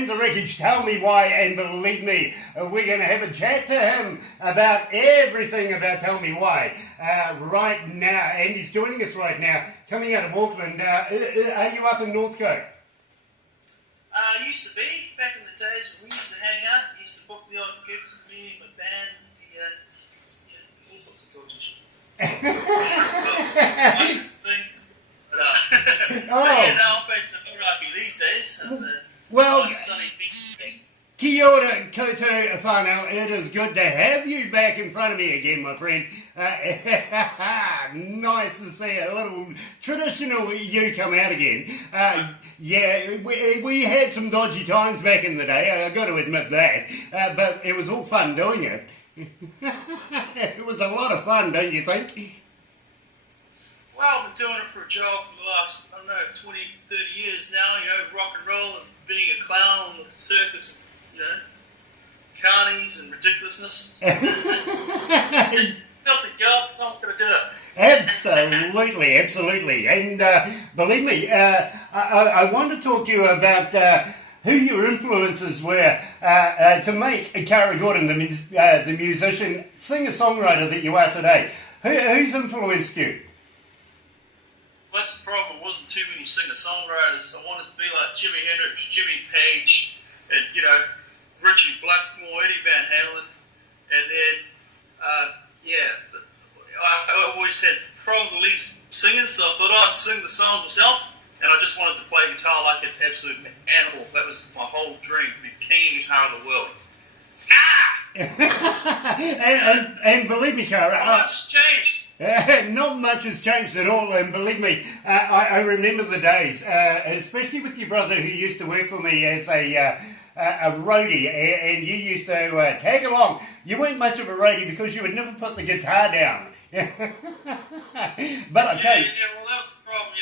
and the wreckage, Tell Me Why, and believe me, we're going to have a chat to him about everything about Tell Me Why right now, and he's joining us right now, coming out of Auckland. Are you up in Northcote? Used to be, back in the days when we used to hang out, used to book the odd gigs with me and my band, all sorts of dodgy shit. Things. But, yeah, no, I'm based in Iraqi these days. Well, sunny beach. Kia ora koutou whānau. It is good to have you back in front of me again, my friend. Nice to see a little traditional you come out again. Yeah, we had some dodgy times back in the day, I've got to admit that. But it was all fun doing it. It was a lot of fun, don't you think? Well, I've been doing it for a job for the last, 20, 30 years now, rock and roll and being a clown on the circus, carnies and ridiculousness. Filthy job, someone's got to do it. Absolutely, absolutely. And believe me, I want to talk to you about who your influences were to make Cara Gordon, the musician, singer-songwriter that you are today. Who's influenced you? Well, that's the problem. There wasn't too many singer-songwriters. I wanted to be like Jimi Hendrix, Jimmy Page, and, Richie Blackmore, Eddie Van Halen. And then, I always had the problem with lead singing, so I thought I'd sing the song myself. And I just wanted to play guitar like an absolute animal. That was my whole dream, to be king guitar of the world. and believe me, Cara, not much has changed. Not much has changed at all, and believe me, I remember the days, especially with your brother who used to work for me as a roadie, and you used to tag along. You weren't much of a roadie because you would never put the guitar down. But okay. Yeah, well, that was the problem,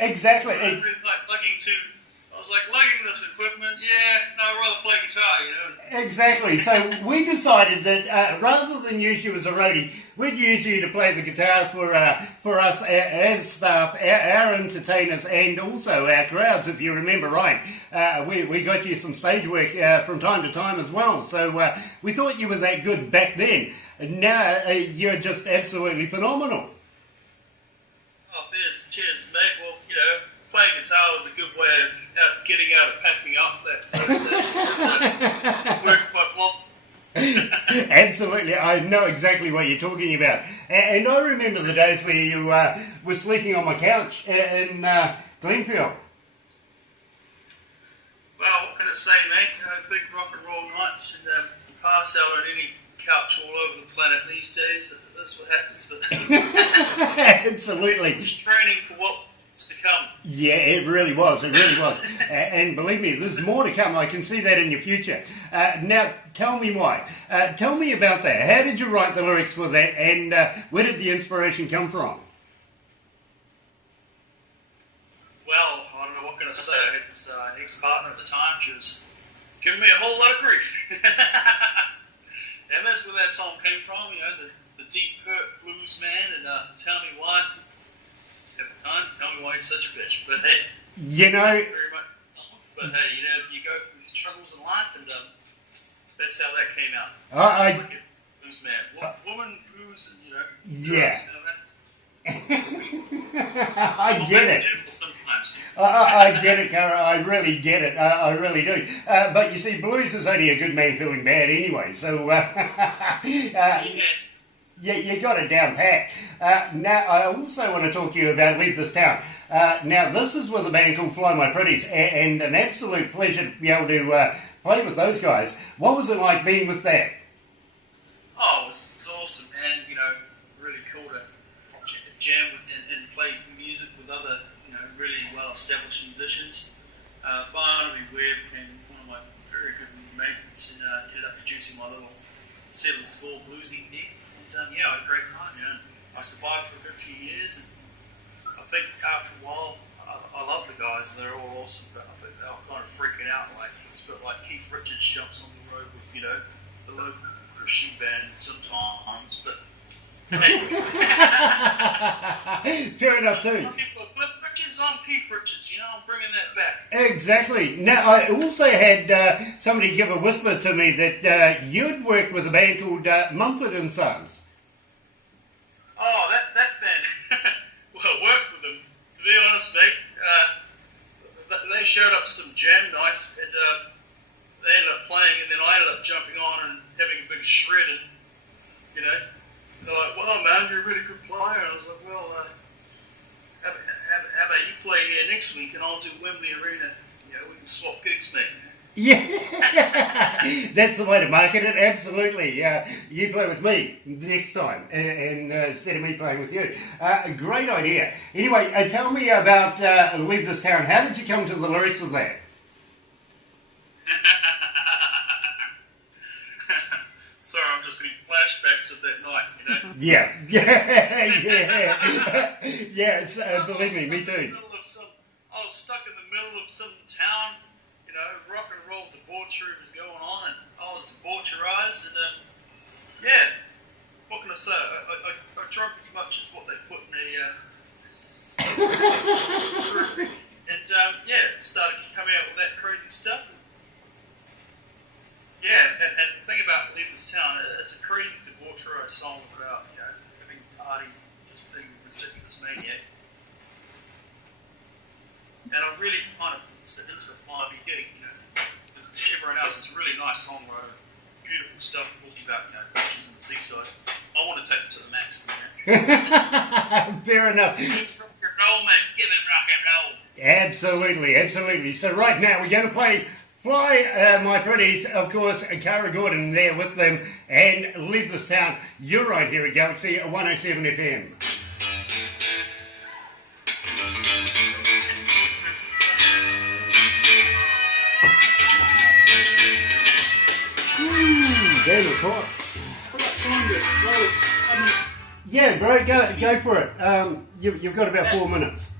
Exactly. I really like lugging I was like, lugging this equipment, I'd rather play guitar, Exactly. So we decided that rather than use you as a roadie, we'd use you to play the guitar for us as staff, our entertainers, and also our crowds, if you remember right. We got you some stage work from time to time as well. So we thought you were that good back then. And now you're just absolutely phenomenal. Oh, cheers, mate. Well, playing guitar was a good way of getting out of packing up that worked quite well. Absolutely, I know exactly what you're talking about. And I remember the days where you were sleeping on my couch in Glenfield. Well, what can I say, mate? Big rock and roll nights and pass out on any couch all over the planet these days. That's what happens. Absolutely. It's training for what's to come. Yeah, it really was. It really was. And believe me, there's more to come. I can see that in your future. Now, tell me why. Tell me about that. How did you write the lyrics for that, and where did the inspiration come from? Well, I don't know what can I say. I had this ex-partner at the time. She was giving me a whole lot of grief. And that's where that song came from, the deep hurt blues man, and Tell Me Why. At the time, Tell Me Why You're Such a Bitch. But hey, very much. But hey, you go through struggles in life, and that's how that came out. Like a blues man, woman blues, and yeah. I get it. Sometimes. I get it, Cara. I really get it. I really do. But you see, blues is only a good man feeling bad anyway. So, you got it down pat. Now, I also want to talk to you about Leave This Town. Now, this is with a band called Fly My Pretties, and an absolute pleasure to be able to play with those guys. What was it like being with that? Oh, it was awesome, and, really cool to jam and play music with other, really well-established musicians. Barnaby Webb became one of my very good mates, and ended up producing my little 7-score blues EP. And I had a great time. I survived for a good few years, and I think after a while, I love the guys. They're all awesome, but I think they were kind of freaking out. Like it's a bit like Keith Richards jumps on the road with the local Christian band sometimes, but. Fair enough too. Some people are Cliff Richards, I'm Keith Richards, I'm bringing bringing that back. Exactly. Now, I also had somebody give a whisper to me that you'd worked with a band called Mumford and Sons. Oh, that band. Well, I worked with them. To be honest, mate, they showed up some jam night, and they ended up playing, and then I ended up jumping on and having a big shred, and they're like, "Well, man, you're a really good player." And I was like, "Well, how about you play here next week, and I'll do Wembley Arena. We can swap gigs, mate." Yeah, that's the way to market it. Absolutely. You play with me next time, and instead of me playing with you. Great idea. Anyway, tell me about Leave This Town. How did you come to the lyrics of that? Sorry, I'm just getting flashbacks of that night. Yeah. It's, believe me too. I was stuck in the middle of some town. Rock and roll debauchery was going on, and I was debaucherized, and what can I say? I drank as much as what they put in and started coming out with that crazy stuff. And the thing about Leave This Town, it's a crazy debaucherized song about having parties, just being a ridiculous maniac. And I really kind of into the Flyby gig, because everyone else is a really nice songwriter, beautiful stuff, talking about beaches and the seaside. I want to take it to the max. Fair enough. Give it rock and roll, man. Give it rock and roll. Absolutely. So right now we're going to play Fly My Pretties, of course, Cara Gordon there with them, and Leave This Town. You're right here at Galaxy 107 FM. Damn it, hot. Yeah, bro, go for it. You've got about 4 minutes.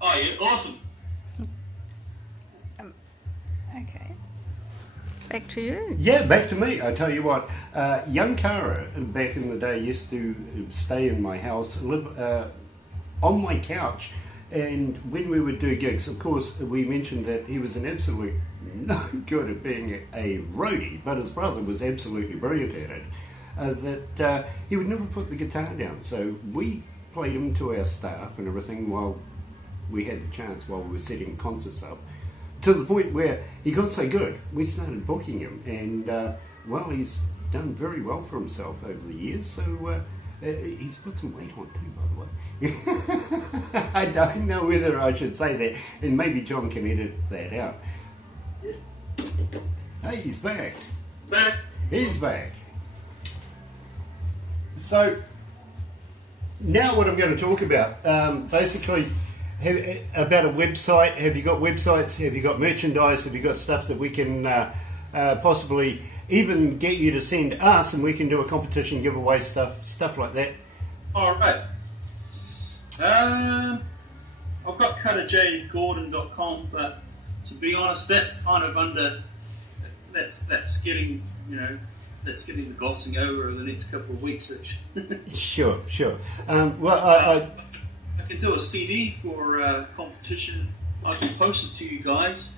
Oh, yeah, awesome. Okay. Back to you. Yeah, back to me. I tell you what, young Cara back in the day used to stay in my house, live on my couch, and when we would do gigs, of course, we mentioned that he was an absolute no good at being a roadie, but his brother was absolutely brilliant at it. That he would never put the guitar down, so we played him to our staff and everything while we had the chance, while we were setting concerts up, to the point where he got so good we started booking him, and he's done very well for himself over the years, so he's put some weight on too, by the way. I don't know whether I should say that, and maybe John can edit that out. Hey, he's back. He's back. So, now what I'm going to talk about, basically, about a website. Have you got websites? Have you got merchandise? Have you got stuff that we can possibly even get you to send us, and we can do a competition, giveaway stuff like that? All right. I've got cutterjgordon.com, but to be honest, that's kind of under. That's getting the glossing over the next couple of weeks. Sure. I can do a CD for competition. I can post it to you guys.